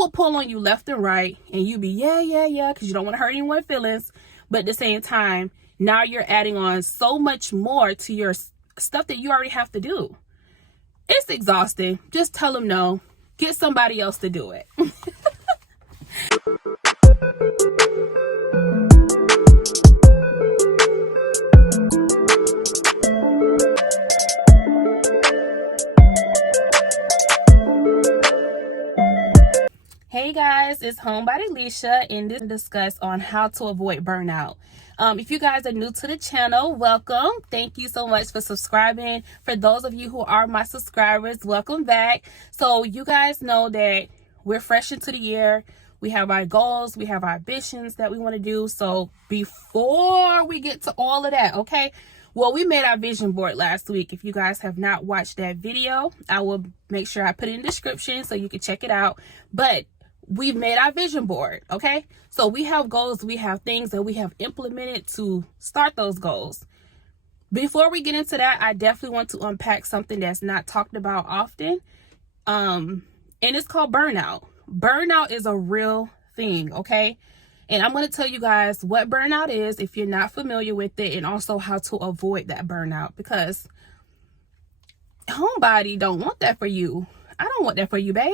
will pull on you left and right, and you be yeah, because you don't want to hurt anyone's feelings. But at the same time, now you're adding on so much more to your stuff that you already have to do. It's exhausting. Just tell them no. Get somebody else to do it. Hey guys, it's Home by Delisha, and this is discuss on how to avoid burnout. If you guys are new to the channel, welcome. Thank you so much for subscribing. For those of you who are my subscribers, welcome back. So you guys know that we're fresh into the year. We have our goals, we have our ambitions that we want to do. So before we get to all of that, okay? Well, we made our vision board last week. If you guys have not watched that video, I will make sure I put it in the description so you can check it out. But we've made our vision board, okay? So we have goals, we have things that we have implemented to start those goals. Before we get into that, I definitely want to unpack something that's not talked about often. And it's called burnout. Burnout is a real thing, okay? And I'm going to tell you guys what burnout is if you're not familiar with it, and also how to avoid that burnout, because homebody don't want that for you. I don't want that for you, babe.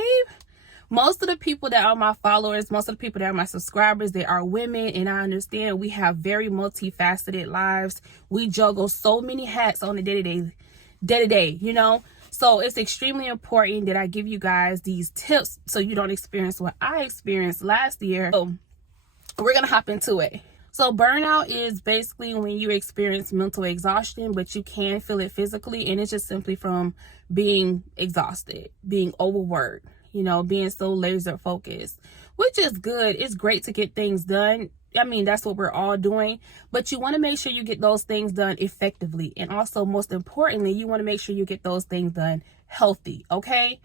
Most of the people that are my followers, most of the people that are my subscribers, they are women, and I understand we have very multifaceted lives. We juggle so many hats on the day-to-day, you know? So it's extremely important that I give you guys these tips so you don't experience what I experienced last year. So we're going to hop into it. So burnout is basically when you experience mental exhaustion, but you can feel it physically, and it's just simply from being exhausted, being overworked. You know, being so laser focused, which is good. It's great to get things done. I mean, that's what we're all doing, but you want to make sure you get those things done effectively. And also, most importantly, you want to make sure you get those things done healthy, okay?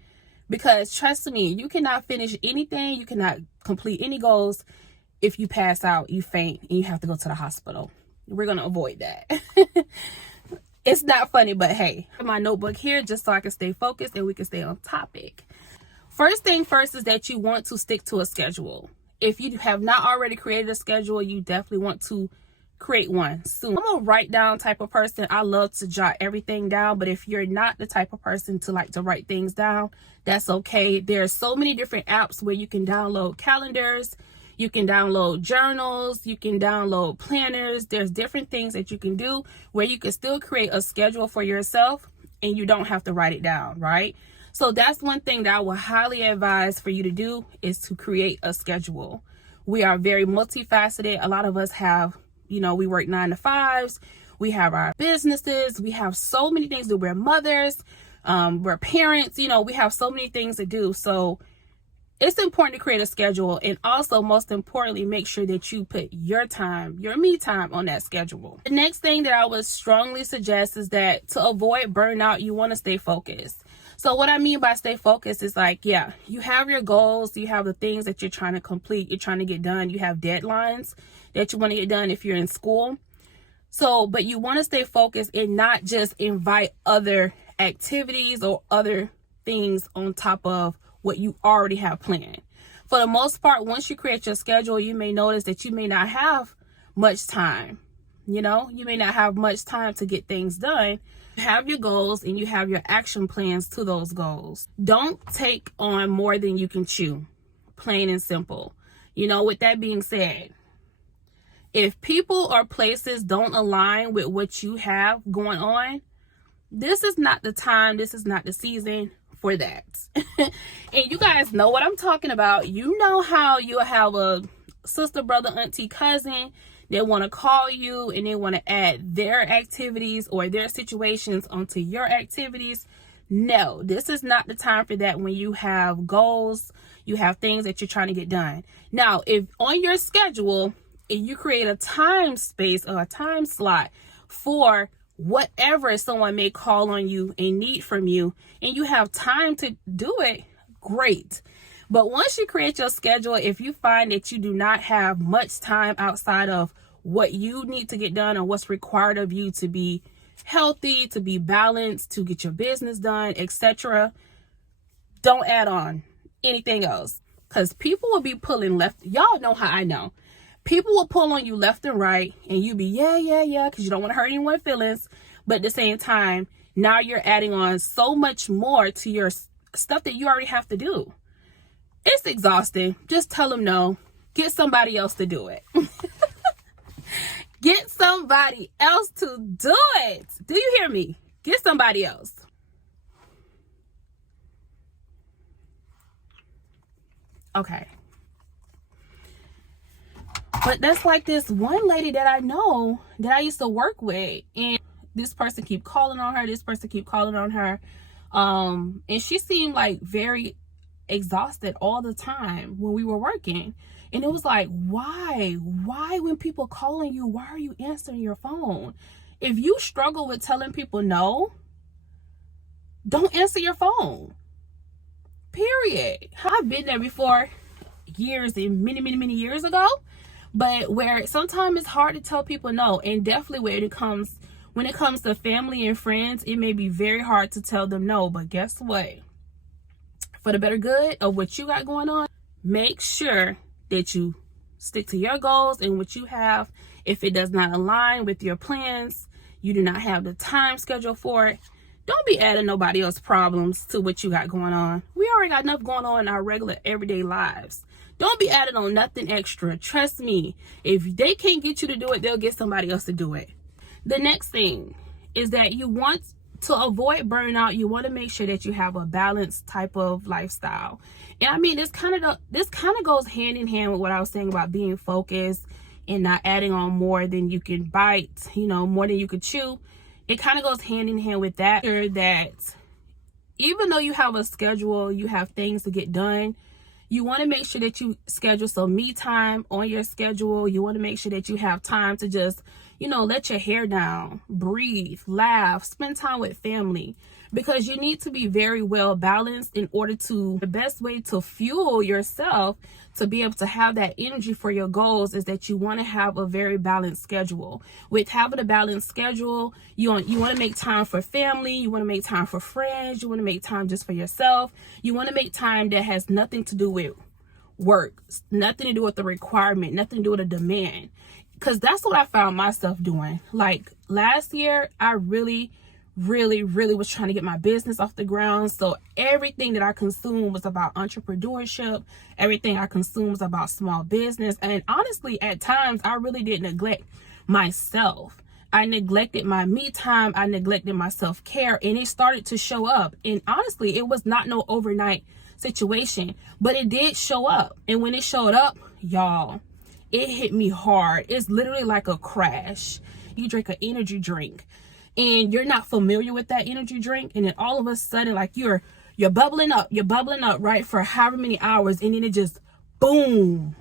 Because trust me, you cannot finish anything, you cannot complete any goals if you pass out, you faint, and you have to go to the hospital. We're going to avoid that. It's not funny, but hey, I have my notebook here just so I can stay focused and we can stay on topic. First thing first is that you want to stick to a schedule. If you have not already created a schedule, you definitely want to create one soon. I'm a write down type of person. I love to jot everything down, but if you're not the type of person to like to write things down, that's okay. There are so many different apps where you can download calendars, you can download journals, you can download planners. There's different things that you can do where you can still create a schedule for yourself and you don't have to write it down, right? So that's one thing that I will highly advise for you to do, is to create a schedule. We are very multifaceted. A lot of us have, you know, we work 9 to 5s. We have our businesses. We have so many things to do. We're mothers. We're parents. You know, we have so many things to do. So it's important to create a schedule. And also, most importantly, make sure that you put your time, your me time on that schedule. The next thing that I would strongly suggest is that to avoid burnout, you want to stay focused. So what I mean by stay focused is like, yeah, you have your goals, you have the things that you're trying to complete, you're trying to get done, you have deadlines that you want to get done if you're in school. So, but you want to stay focused and not just invite other activities or other things on top of what you already have planned. For the most part, once you create your schedule, you may notice that you may not have much time. You know, you may not have much time to get things done. You have your goals and you have your action plans to those goals. Don't take on more than you can chew, plain and simple. You know, with that being said, if people or places don't align with what you have going on, this is not the time, this is not the season for that. And you guys know what I'm talking about. You know how you'll have a sister, brother, auntie, cousin. They want to call you and they want to add their activities or their situations onto your activities. No, this is not the time for that when you have goals, you have things that you're trying to get done. Now, if on your schedule, if you create a time space or a time slot for whatever someone may call on you and need from you, and you have time to do it, great. But once you create your schedule, if you find that you do not have much time outside of what you need to get done or what's required of you to be healthy, to be balanced, to get your business done, etc., don't add on anything else. Because people will be pulling left. Y'all know how I know. People will pull on you left and right, and you be, yeah, because you don't want to hurt anyone's feelings. But at the same time, now you're adding on so much more to your stuff that you already have to do. It's exhausting. Just tell them no. Get somebody else to do it. Get somebody else to do it. Do you hear me? Get somebody else. Okay. But that's like this one lady that I know that I used to work with, and this person keep calling on her, this person keep calling on her, and she seemed like very exhausted all the time when we were working. And it was like, why when people calling you, why are you answering your phone? If you struggle with telling people no, don't answer your phone, period. I've been there before, years and many years ago, but where sometimes it's hard to tell people no. And definitely when it comes to family and friends, it may be very hard to tell them no. But guess what? For the better good of what you got going on, make sure that you stick to your goals and what you have. If it does not align with your plans, you do not have the time schedule for it, don't be adding nobody else's problems to what you got going on. We already got enough going on in our regular everyday lives. Don't be adding on nothing extra. Trust me, if they can't get you to do it, they'll get somebody else to do it. The next thing is that you want to avoid burnout. You want to make sure that you have a balanced type of lifestyle. And I mean, this kind of goes hand in hand with what I was saying about being focused and not adding on more than you can bite, more than you could chew. It kind of goes hand in hand with that. That even though you have a schedule, you have things to get done, you want to make sure that you schedule some me time on your schedule. You want to make sure that you have time to just, let your hair down, breathe, laugh, spend time with family, because you need to be very well balanced in order to, the best way to fuel yourself to be able to have that energy for your goals is that you want to have a very balanced schedule. With having a balanced schedule, you want to make time for family, you want to make time for friends, you want to make time just for yourself. You want to make time that has nothing to do with work, nothing to do with the requirement, nothing to do with a demand. Because that's what I found myself doing. Like last year, I really was trying to get my business off the ground. So everything that I consumed was about entrepreneurship. Everything I consumed was about small business. And honestly, at times, I really did neglect myself. I neglected my me time. I neglected my self-care, and it started to show up. And honestly, it was not no overnight situation, but it did show up. And when it showed up, y'all, it hit me hard. It's literally like a crash. You drink an energy drink and you're not familiar with that energy drink, and then all of a sudden, like you're bubbling up, right, for however many hours, and then it just boom,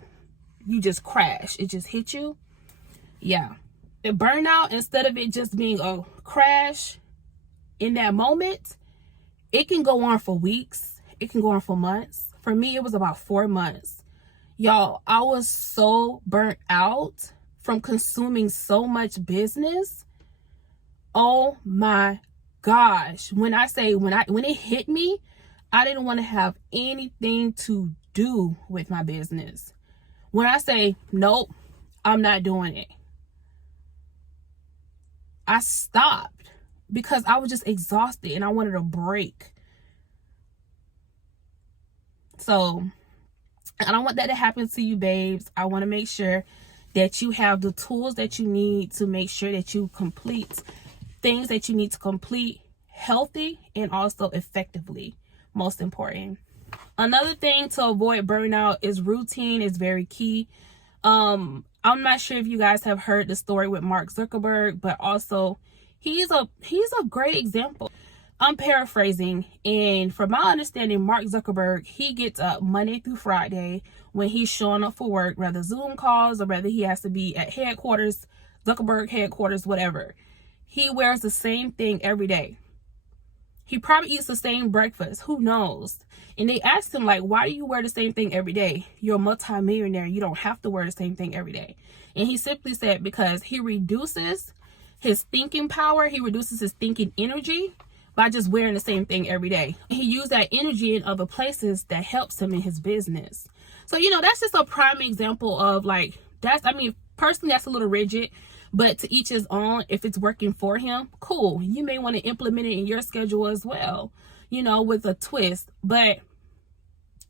you just crash. It just hit you. Yeah. The burnout, instead of it just being a crash in that moment, it can go on for weeks. It can go on for months. For me, it was about 4 months. Y'all, I was so burnt out from consuming so much business. Oh my gosh. When it hit me, I didn't want to have anything to do with my business. When I say, nope, I'm not doing it, I stopped because I was just exhausted and I wanted a break. So I don't want that to happen to you, babes. I want to make sure that you have the tools that you need to make sure that you complete things that you need to complete healthy and also effectively. Most important. Another thing to avoid burnout is routine is very key. I'm not sure if you guys have heard the story with Mark Zuckerberg, but also he's a great example. I'm paraphrasing, and from my understanding, Mark Zuckerberg, he gets up Monday through Friday when he's showing up for work, whether Zoom calls or whether he has to be at headquarters, Zuckerberg headquarters, whatever. He wears the same thing every day. He probably eats the same breakfast. Who knows? And they asked him, like, why do you wear the same thing every day? You're a multimillionaire. You don't have to wear the same thing every day. And he simply said, because he reduces his thinking power. He reduces his thinking energy by just wearing the same thing every day. He used that energy in other places that helps him in his business. So, you know, that's just a prime example of like, that's, I mean, personally, that's a little rigid, but to each his own. If it's working for him, cool. You may want to implement it in your schedule as well, you know, with a twist. But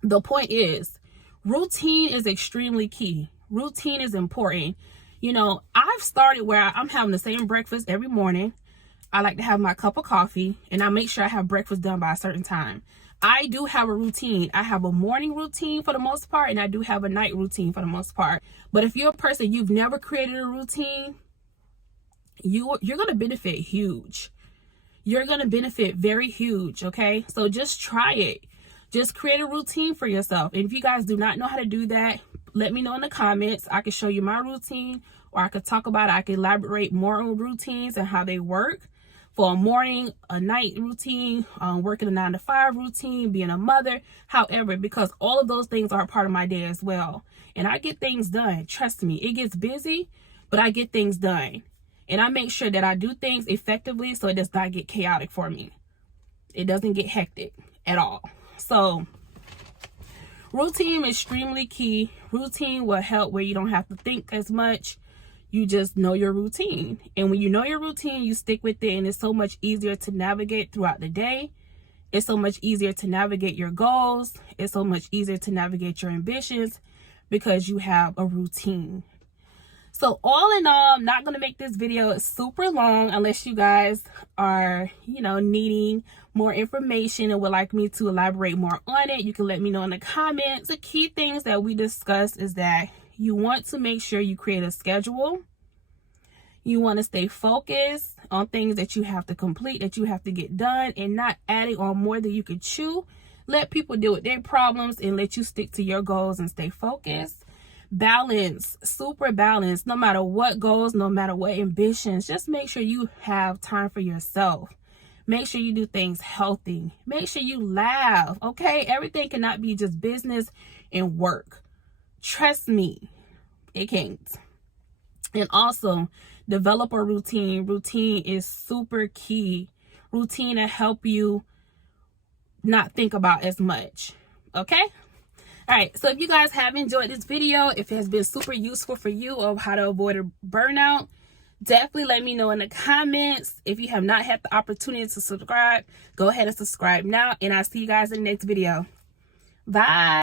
the point is, routine is extremely key. Routine is important. You know, I've started where I'm having the same breakfast every morning. I like to have my cup of coffee, and I make sure I have breakfast done by a certain time. I do have a routine. I have a morning routine for the most part, and I do have a night routine for the most part. But if you're a person, you've never created a routine, you're going to benefit huge. You're going to benefit very huge, okay? So just try it. Just create a routine for yourself. And if you guys do not know how to do that, let me know in the comments. I can show you my routine, or I could talk about it. I can elaborate more on routines and how they work. For a morning, a night routine, working a 9 to 5 routine, being a mother, however, because all of those things are a part of my day as well. And I get things done. Trust me, it gets busy, but I get things done. And I make sure that I do things effectively so it does not get chaotic for me. It doesn't get hectic at all. So routine is extremely key. Routine will help where you don't have to think as much. You just know your routine. And when you know your routine, you stick with it, and it's so much easier to navigate throughout the day. It's so much easier to navigate your goals. It's so much easier to navigate your ambitions because you have a routine. So all in all, I'm not going to make this video super long unless you guys are, you know, needing more information and would like me to elaborate more on it. You can let me know in the comments. The key things that we discussed is that you want to make sure you create a schedule. You want to stay focused on things that you have to complete, that you have to get done, and not adding on more than you could chew. Let people deal with their problems and let you stick to your goals and stay focused. Balance, super balance, no matter what goals, no matter what ambitions. Just make sure you have time for yourself. Make sure you do things healthy. Make sure you laugh, okay? Everything cannot be just business and work. Trust me, it can't. And also, develop a routine. Routine is super key. Routine to help you not think about as much, okay? All right, so if you guys have enjoyed this video, if it has been super useful for you of how to avoid a burnout, definitely let me know in the comments. If you have not had the opportunity to subscribe, go ahead and subscribe now, and I'll see you guys in the next video. Bye.